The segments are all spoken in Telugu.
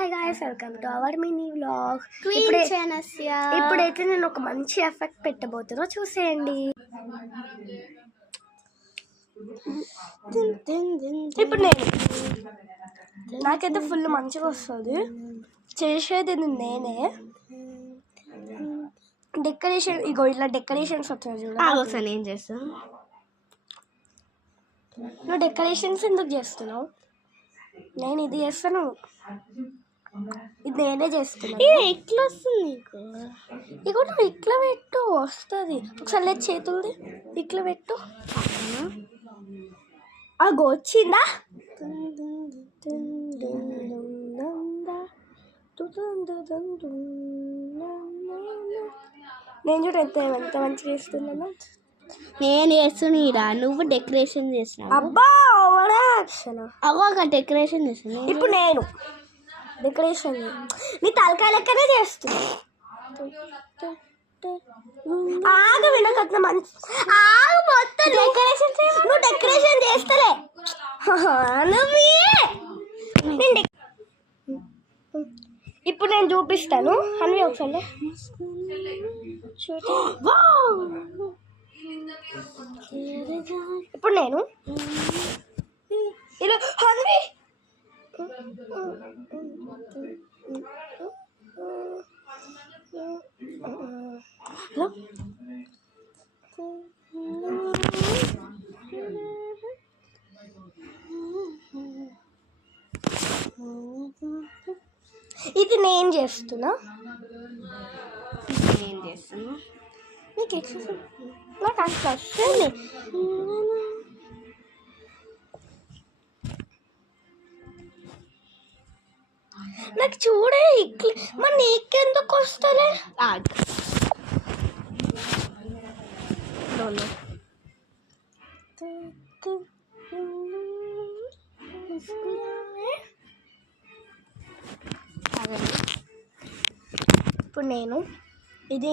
Hi guys, welcome to our mini vlog. ఇప్పుడైతే నేను ఒక మంచి ఎఫెక్ట్ పెట్టబోతున్నా, చూసేయండి. ఇప్పుడు నాకైతే ఫుల్ మంచిగా వస్తుంది. చేసేది నేనే. డెకరేషన్ ఇగో ఇట్లా డెకరేషన్స్ వచ్చాయి చూడ. ఏం చేస్తాను? నువ్వు డెకరేషన్స్ ఎందుకు చేస్తున్నావు? నేను ఇది చేస్తాను, ఇది నేనే చేస్తున్నా. ఎట్లా వస్తుంది నీకు? ఇక నువ్వు ఇట్లా పెట్టు, వస్తుంది. ఒకసారి లేదు చేతులది ఇట్లా పెట్టు. అగో వచ్చిందా? నేను చూడ ఎంత మంచిగా చేస్తున్నాను. నేను చేస్తున్నా, నువ్వు డెకరేషన్ చేస్తున్నావు. అబ్బా ఓవర్ యాక్షన్. అవ్వ డెకరేషన్ చేస్తున్నా. ఇప్పుడు నేను డెకరేషన్ నీ తలకాయ లెక్కనే చేస్తున్నా. ఆగ వినకట్న మంచి ఆగ మొత్తం డెకరేషన్. నువ్వు డెకరేషన్ చేస్తలే. ఇప్పుడు నేను చూపిస్తాను అన్వి ఒకసారి. ఇప్పుడు నేను ఇలా అన్వి ఇది నేను చేస్తున్నా. నీకు ఎట్లా? నాకు అసలు వస్తుంది. నాకు చూడే ఇట్లా. మరి నీకెందుకు వస్తలే? ఇప్పుడు నేను ఇది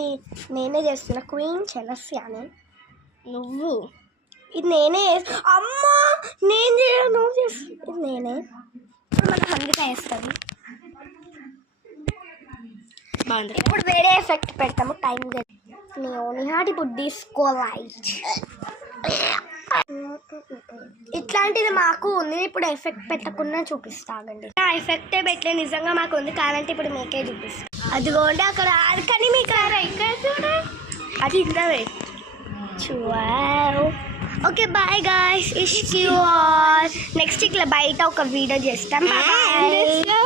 నేనే చేస్తున్నా. క్వీన్ చెనస్సి అని. నువ్వు ఇది నేనే అమ్మా నేను చేయను, నువ్వు చేస్తా. ఇది నేనే. ఇప్పుడు మన హండ్రిక వేస్తుంది. ఇప్పుడు వేరే ఎఫెక్ట్ పెడతాము. టైం నిహాటి బుద్ధి లైట్ ఇట్లాంటిది మాకు ఉంది. ఇప్పుడు ఎఫెక్ట్ పెట్టకుండా చూపిస్తాగండి. ఆ ఎఫెక్టే పెట్టలే, నిజంగా మాకు ఉంది. కావాలంటే ఇప్పుడు మీకే చూపిస్తాను. అదిగోండి అక్కడ. కానీ మీకు ఇక్కడ చూడ అది ఇంకా ఓకే బాయ్ గాయ్స్. నెక్స్ట్ ఇట్లా బయట ఒక వీడియో చేస్తాం. బాయ్.